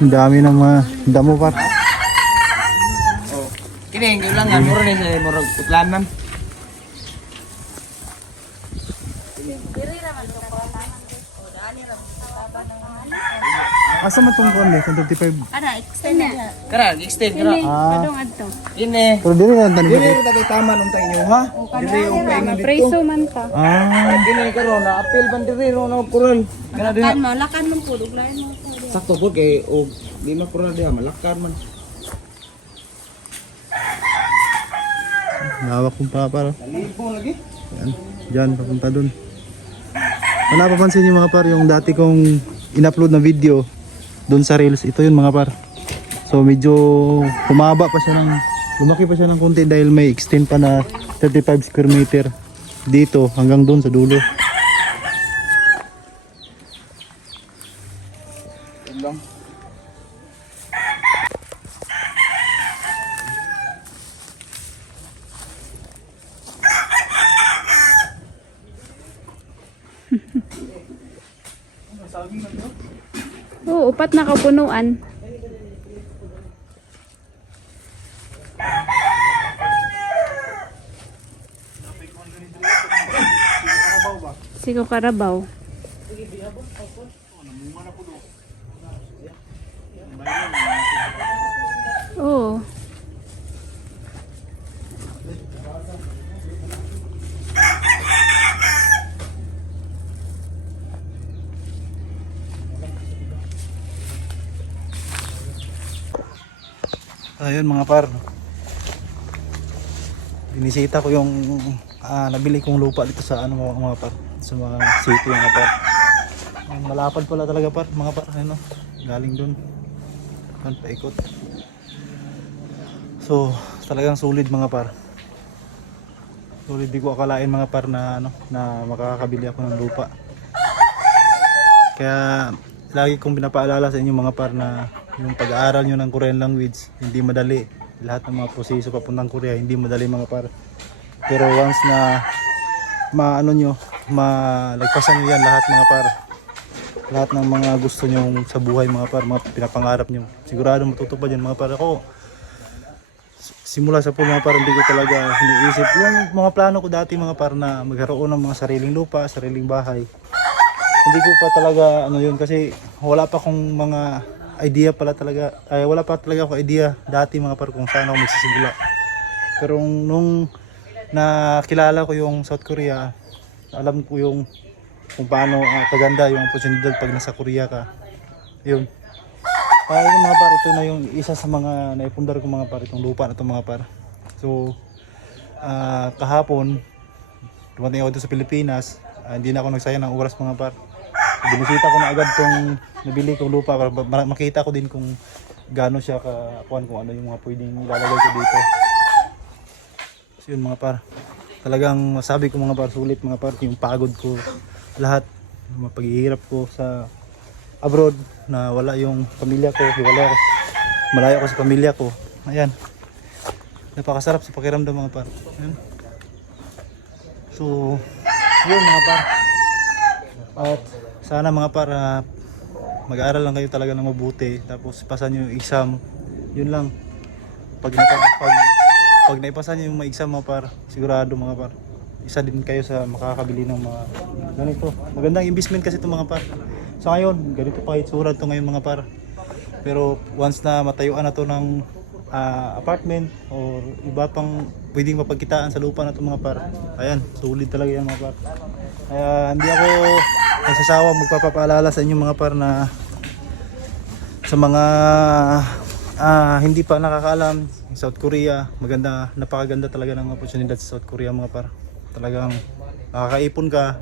Ang dami ng mga damo par. Oh. Kini yung lang nga mura ni sa murag putlanan. Asa man tong kon eh, 35. Ana, extend na. Kara, extend kara. Padong adto. Ini. Pero dili na tani. Dili kita kay tama nung tayo nyo ha. Dili yung paingon dito. Preso man ta. Kini karon na apil ban diri ro na kurel. Kana din. Lakan mo po, uglayan mo po. Sakto po kay og di na kurel dia malakan man. Nawak kong par. Libo lagi. Yan, dyan, papunta dun. Kung napapansin niyo mga par, yung dati kong in-upload na video dun sa Reels, ito yun mga par. So medyo humaba pa siya ng, lumaki pa siya ng konti dahil may extend pa na 35 square meter dito hanggang dun sa dulo. Lang. Oo, upat na kapunuan. Sigo Karabaw. Oo. Ayun mga par, binisita ko yung nabili kong lupa dito sa ano mga par, sa mga city mga par. Ang malapad pala talaga par, mga par, ano, galing dun kan paikot. So talagang sulit mga par, sulit. Di ko akalain mga par na ano, na makakabili ako ng lupa. Kaya lagi kong pinapaalala sa inyo mga par na yung pag-aaral nyo ng Korean language hindi madali. Lahat ng mga proseso papuntang Korea hindi madali mga par. Pero once na maano nyo, malagpasan nyo yan lahat mga par, lahat ng mga gusto nyo sa buhay mga par, mga pinapangarap nyo, sigurado matutupad yan mga par. Ako simula sa mga par, hindi ko talaga iniisip yung mga plano ko dati mga par na magkaroon ng mga sariling lupa, sariling bahay. Hindi ko pa talaga ano yun, kasi wala pa akong mga idea pala talaga, ay wala pa talaga ako idea dati mga par kung saan ako magsisimula. Pero nung nakilala ko yung South Korea, alam ko yung kung paano kaganda yung oportunidad pag nasa Korea ka. Yun. Yung mga par, ito na yung isa sa mga naipundar ko mga par, itong lupa na ito mga par. So kahapon dumating ako dito sa Pilipinas, hindi na ako nagsayang ng oras mga par. Binisita ko na agad tong nabili kong lupa para makita ko din kung gaano siya kung ano yung mga pwedeng ilalagay ko dito. So yun mga par, talagang masabi ko mga par, sulit mga par, yung pagod ko, lahat ng paghihirap ko sa abroad na wala yung pamilya ko, malayo ako sa pamilya ko. Ayan, napakasarap sa pakiramdam mga par. Ayan. So yun mga par, at sana mga par, mag-aaral lang kayo talaga ng mabuti, tapos pasan nyo yung exam. Yun lang. Pag naipasa nyo yung exam mga par, sigurado mga par, isa din kayo sa makakabili ng mga ganito. Magandang investment kasi ito mga par. Sa ngayon, ganito pa itsura ito ngayon mga par. Pero once na matayuan na to ng apartment or iba pang pwedeng mapagkitaan sa lupa na ito mga par, ayan, sulit talaga yan mga par. Kaya hindi ako nagsasawa magpapaalala sa inyo mga par na sa mga hindi pa nakakaalam, South Korea, maganda, napakaganda talaga ng oportunidad sa South Korea mga par. Talagang makakaipon ka,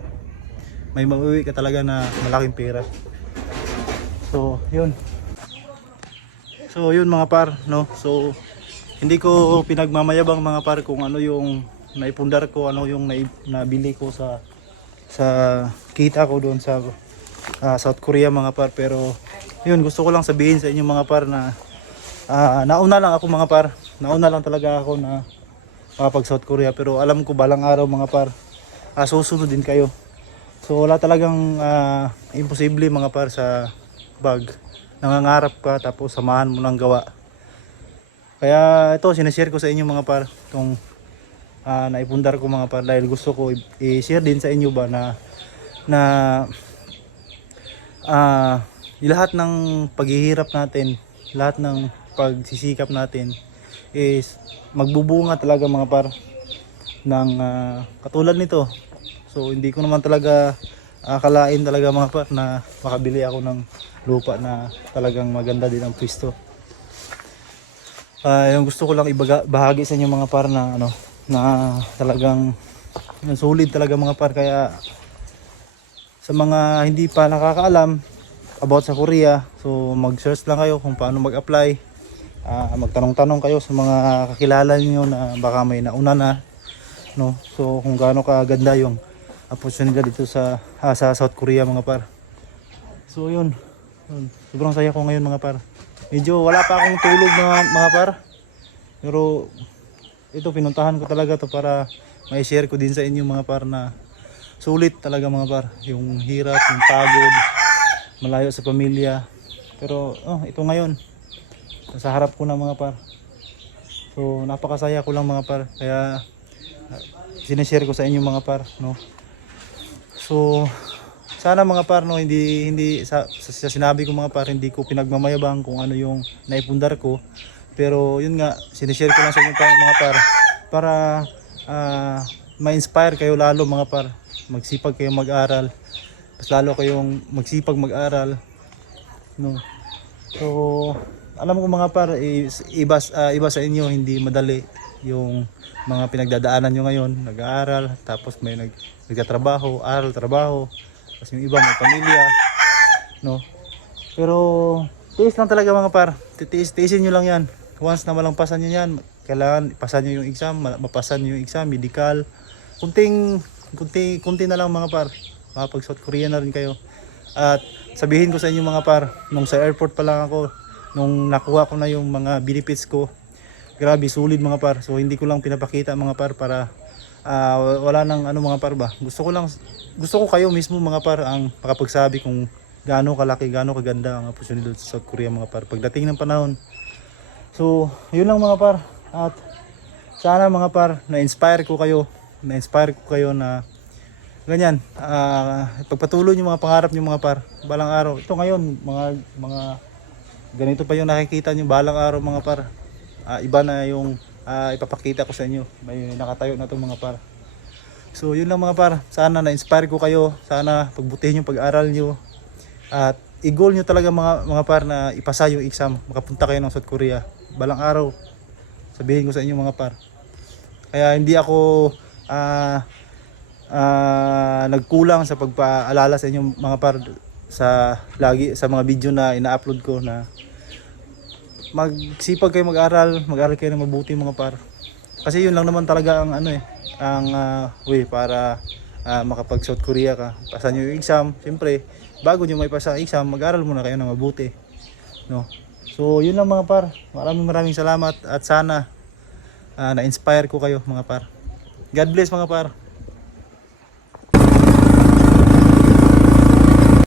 may mauwi ka talaga na malaking pera. So yun mga par, no? So hindi ko pinagmamayabang mga par kung ano yung naipundar ko, ano yung nabili ko sa kita ko doon sa South Korea mga par. Pero yun, gusto ko lang sabihin sa inyo mga par na nauna lang ako mga par, nauna lang talaga ako na makapag South Korea. Pero alam ko balang araw mga par, susunod din kayo. So wala talagang imposible mga par sa bag. nangangarap ka tapos samahan mo ng gawa. Kaya ito sinashare ko sa inyo mga par, itong naipundar ko mga par, dahil gusto ko i-share din sa inyo ba na lahat ng paghihirap natin, lahat ng pagsisikap natin is magbubunga talaga mga par ng katulad nito. So hindi ko naman talaga akalain talaga mga par na makabili ako ng lupa na talagang maganda din ang pwesto. Yung gusto ko lang ibahagi sa inyo mga par na na talagang sulit talaga mga par. Kaya sa mga hindi pa nakakaalam about sa Korea, so mag-search lang kayo kung paano mag-apply. Magtanong-tanong kayo sa mga kakilala niyo na baka may nauna na, no? So kung gaano kaganda yung opportunity dito sa South Korea mga par. So yun. Sobrang saya ko ngayon mga par. Medyo wala pa akong tulog na mga par. Pero ito pinuntahan ko talaga to para may share ko din sa inyo mga par na sulit talaga mga par. Yung hirap, yung pagod, malayo sa pamilya. Pero ito ngayon nasa harap ko na mga par. So napakasaya ko lang mga par. Kaya sinishare ko sa inyo mga par, no. So sana mga par, no, hindi sa sinabi ko mga par, hindi ko pinagmamayabang kung ano yung naipundar ko. Pero yun nga, sinishare ko lang sa inyo mga par para ma-inspire kayo lalo mga par. Magsipag kayong mag-aral. Mas lalo kayong magsipag mag-aral, no. So alam ko mga par, iba sa inyo hindi madali yung mga pinagdadaanan nyo ngayon. Nag-aaral, tapos may nagtatrabaho, aral, trabaho. Tapos yung iba may pamilya, no. Pero tiis lang talaga mga par. Tiisin nyo lang yan. Once na malampasan nyo yan, kailangan ipasan nyo yung exam, mapasan nyo yung exam, medical. Kunti na lang mga par. Makapag South Korea na rin kayo. At sabihin ko sa inyo mga par, nung sa airport pa lang ako, nung nakuha ko na yung mga benefits ko, grabe sulit mga par. So hindi ko lang pinapakita mga par para wala nang mga par ba. Gusto ko kayo mismo mga par ang makapagsabi kung gaano kalaki, gaano kaganda ang opportunity sa South Korea mga par pagdating ng panahon. So yun lang mga par. At sana mga par na-inspire ko kayo na ganyan, pagpatuloy yung mga pangarap niyo mga par. Balang araw, ito ngayon mga ganito pa yung nakikita niyo, balang araw mga par. Iba na yung ipapakita ko sa inyo. May nakatayo na itong mga par. So yun lang mga par. Sana na-inspire ko kayo. Sana pagbutihin yung pag-aaral nyo. At i-goal nyo talaga mga par na ipasa yung exam. Makapunta kayo ng South Korea. Balang araw, sabihin ko sa inyo mga par. Kaya hindi ako nagkulang sa pagpaalala sa inyo mga par sa mga video na ina-upload ko na magsipag kayo mag-aral kayo na mabuti mga par. Kasi yun lang naman talaga ang way para makapag South Korea ka. Pasan nyo yung exam. Siyempre, bago nyo may pasa ang exam, mag-aral muna kayo na mabuti, no? So yun lang mga par. Maraming salamat at sana na-inspire ko kayo mga par. God bless mga par.